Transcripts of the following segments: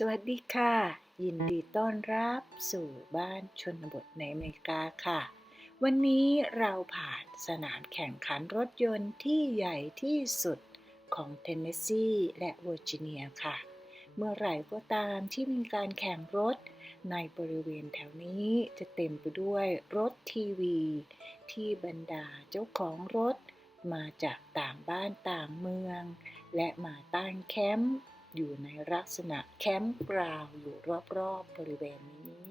สวัสดีค่ะ ยินดีต้อนรับสู่บ้านชนบทในอเมริกาค่ะ วันนี้เราผ่านสนามแข่งขันรถยนต์ที่ใหญ่ที่สุดของเทนเนสซีและเวอร์จิเนียค่ะ เมื่อไหร่ก็ตามที่มีการแข่งรถ ในบริเวณแถวนี้จะเต็มไปด้วยรถทีวี ที่บรรดาเจ้าของรถ มาจากต่างบ้านต่างเมือง และมาตั้งแคมป์ อยู่ในลักษณะแคมป์กราวอยู่รอบๆบบริเวณนี้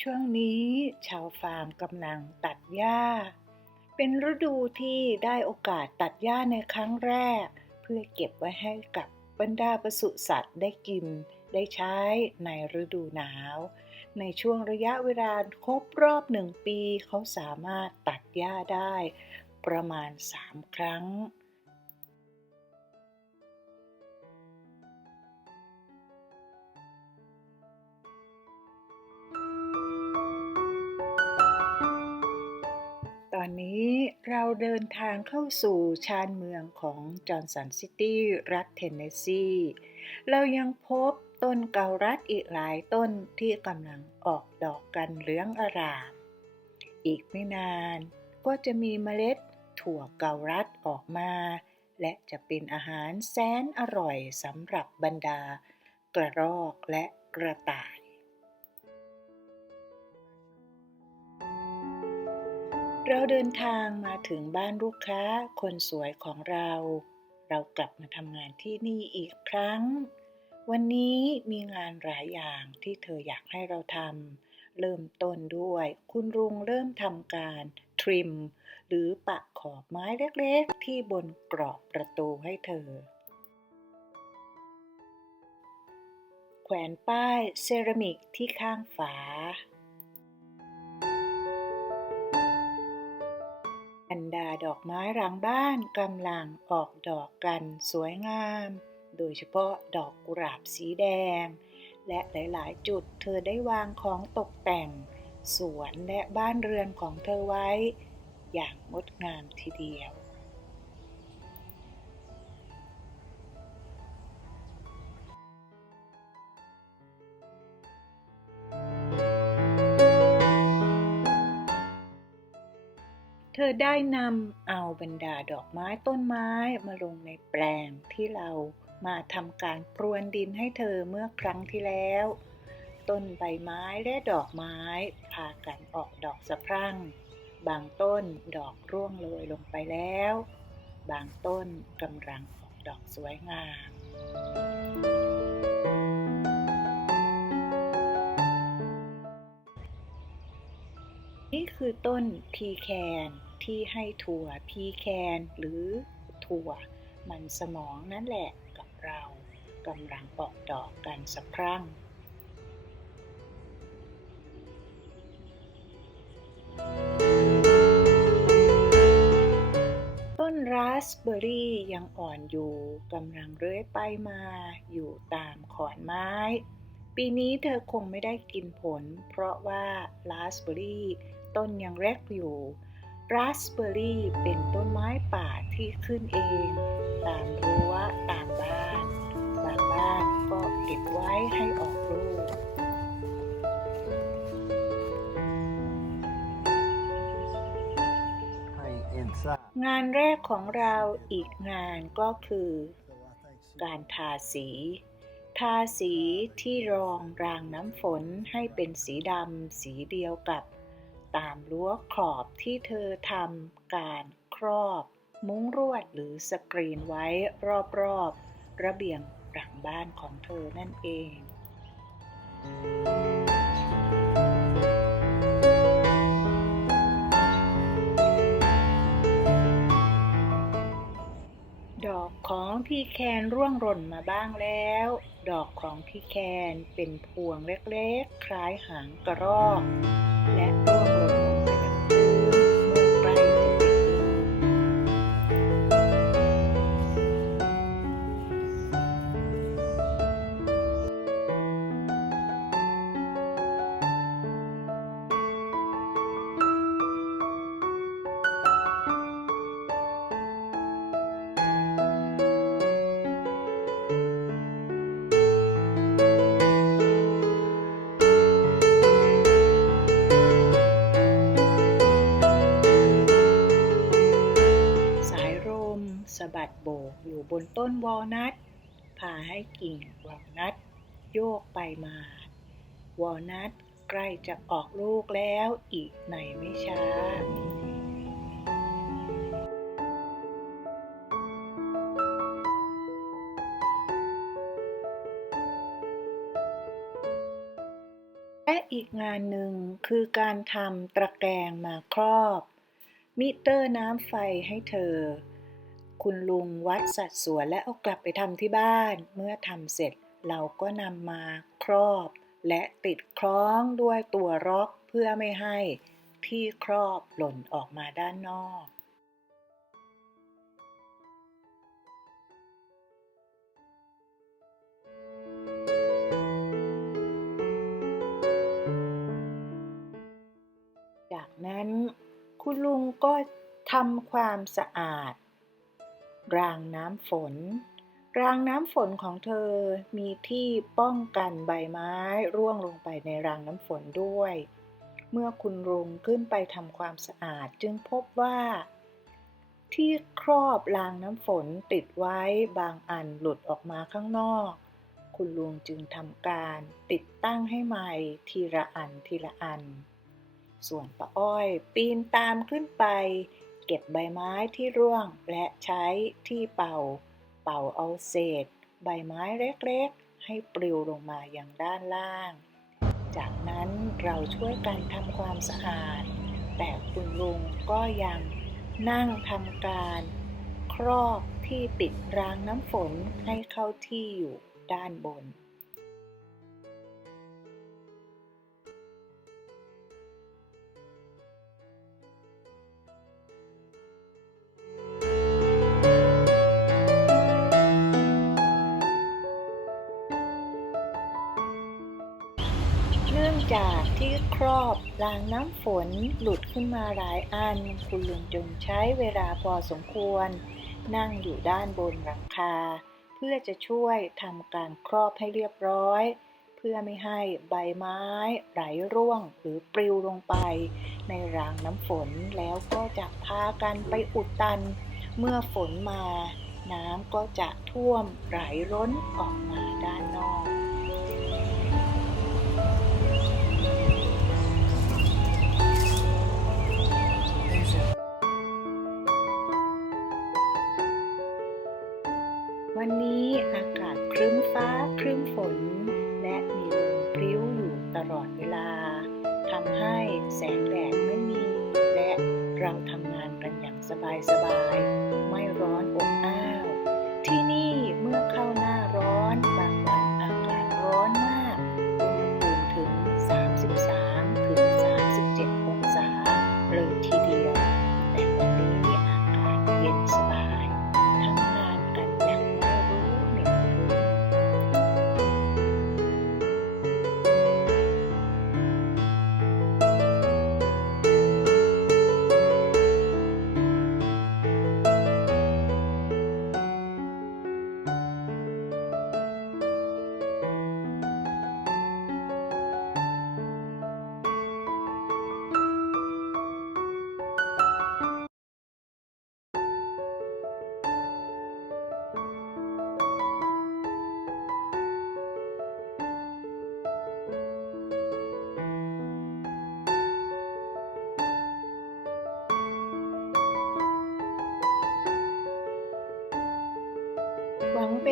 ช่วงนี้ชาวฟาร์มกำลังตัดหญ้า เป็นฤดูที่ได้โอกาสตัดหญ้าในครั้งแรก เพื่อเก็บไว้ให้กับบรรดาปศุสัตว์ได้กิน ได้ใช้ในฤดูหนาว ในช่วงระยะเวลาครบรอบหนึ่งปีเขาสามารถตัดหญ้าได้ ประมาณ 3 ครั้ง เราเดินทางเข้าสู่ชานเมืองของจอห์นสันซิตี้รัฐเทนเนสซี เรายังพบต้นเกาลัดอีกหลายต้นที่กำลังออกดอกกันเหลืองอาราม อีกไม่นานก็จะมีเมล็ดถั่วเกาลัดออกมา และจะเป็นอาหารแสนอร่อยสำหรับบรรดากระรอกและกระต่าย เราเดินทางมาถึงบ้านลูกค้าคนสวยของเรา เรากลับมาทำงานที่นี่อีกครั้ง วันนี้มีงานหลายอย่างที่เธออยากให้เราทำ เริ่มต้นด้วย คุณลุงเริ่มทำการทริม หรือปะขอบไม้เล็กๆ ที่บนกรอบประตูให้เธอ แขวนป้ายเซรามิกที่ข้างฝา รรดาดอกไม้หลังบ้านกำลังออกดอกกันสวยงาม โดยเฉพาะดอกกุหลาบสีแดง และหลายๆ จุดเธอได้วางของตกแต่ง สวนและบ้านเรือนของเธอไว้ อย่างงดงามทีเดียว อได้นำเอาบรรดาดอกไม้ต้นไม้มาลงในแปลงที่เรามาทำการพรวนดินให้เธอเมื่อครั้งที่แล้ว ต้นใบไม้และดอกไม้พากันออกดอกสะพรั่ง บางต้นดอกร่วงโรยลงไปแล้ว บางต้นกำลังออกดอกสวยงามนี่คือต้นพีแคน ที่ให้ถั่วพีแคนหรือถั่วมันสมองนั่นแหละกับเรากำลังออกดอกกันสักครั้งต้นราสเบอรี่ยังอ่อนอยู่กำลังเลื้อยไปมาอยู่ตามขอนไม้ ปีนี้เธอคงไม่ได้กินผล เพราะว่าราสเบอร์รี่ต้นยังเล็กอยู่ ราสเบอร์รี่เป็นต้นไม้ป่าที่ขึ้นเอง ตามรั้วตามบ้าน บางบ้านก็เก็บไว้ให้ออกลูกงานแรกของเราอีกงานก็คือ การทาสี ทาสีที่รองรางน้ำฝนให้เป็นสีดำสีเดียวกับ ตามรั้วขอบที่เธอทำการครอบ มุ้งรวดหรือสกรีนไว้รอบๆ ระเบียงหลังบ้านของเธอนั่นเอง ดอกของพี่แคนร่วงหล่นมาบ้างแล้ว ดอกของพี่แคนเป็นพวงเล็กๆ คล้ายหางกระรอก และร่วง สะบัดโบกอยู่บนต้นวอลนัทพาให้กิ่งวอลนัทโยกไปมา วอลนัทใกล้จะออกลูกแล้วอีกในไม่ช้าและอีกงานหนึ่งคือการทำตะแกรงมาครอบ มิเตอร์น้ำไฟให้เธอ คุณลุงวัดสัดส่วนและเอากลับไปทำที่บ้าน เมื่อทำเสร็จเราก็นำมาครอบ และติดคล้องด้วยตัวร็อกเพื่อไม่ให้ที่ครอบหล่นออกมาด้านนอก จากนั้นคุณลุงก็ทำความสะอาด รางน้ำฝน รางน้ำฝนของเธอมีที่ป้องกันใบไม้ร่วงลงไปในรางน้ำฝนด้วย เมื่อคุณลุงขึ้นไปทำความสะอาดจึงพบว่า ที่ครอบรางน้ำฝนติดไว้บางอันหลุดออกมาข้างนอก คุณลุงจึงทำการติดตั้งให้ใหม่ทีละอันทีละอัน ส่วนป้าอ้อยปีนตามขึ้นไป เก็บใบไม้ที่ร่วงและใช้ที่เป่า เป่าเอาเศษ ใบไม้เล็กๆ ให้ปลิวลงมาอย่างด้านล่าง จากนั้นเราช่วยกันทำความสะอาด แต่คุณลุงก็ยังนั่งทำการ ครอบที่ติดรางน้ำฝนให้เข้าที่อยู่ด้านบน ที่ครอบรางน้ำฝนหลุดขึ้นมาหลายอัน คุณลุงจึงใช้เวลาพอสมควร นั่งอยู่ด้านบนหลังคา เพื่อจะช่วยทำการครอบให้เรียบร้อย เพื่อไม่ให้ใบไม้ไหลร่วงหรือปลิวลงไป ในรางน้ำฝนแล้วก็จะพากันไปอุดตัน เมื่อฝนมา น้ำก็จะท่วมไหลล้นออกมาด้านนอก น และมีลมพริ้วอยู่ตลอดเวลาทำให้แสงแดดไม่มี และเราทำงานกันอย่างสบายสบาย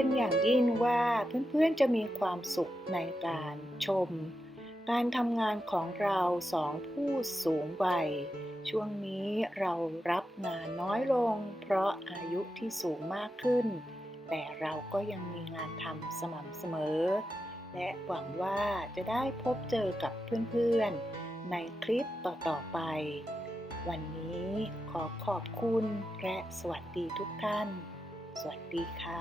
เป็นอย่างยิ่งว่าเพื่อนๆจะมีความสุขในการชม การทำงานของเราสองผู้สูงวัย ช่วงนี้เรารับงานน้อยลง เพราะอายุที่สูงมากขึ้น แต่เราก็ยังมีงานทำสม่ำเสมอ และหวังว่าจะได้พบเจอกับเพื่อนๆ ในคลิปต่อๆไป วันนี้ขอขอบคุณและสวัสดีทุกท่าน สวัสดีค่ะ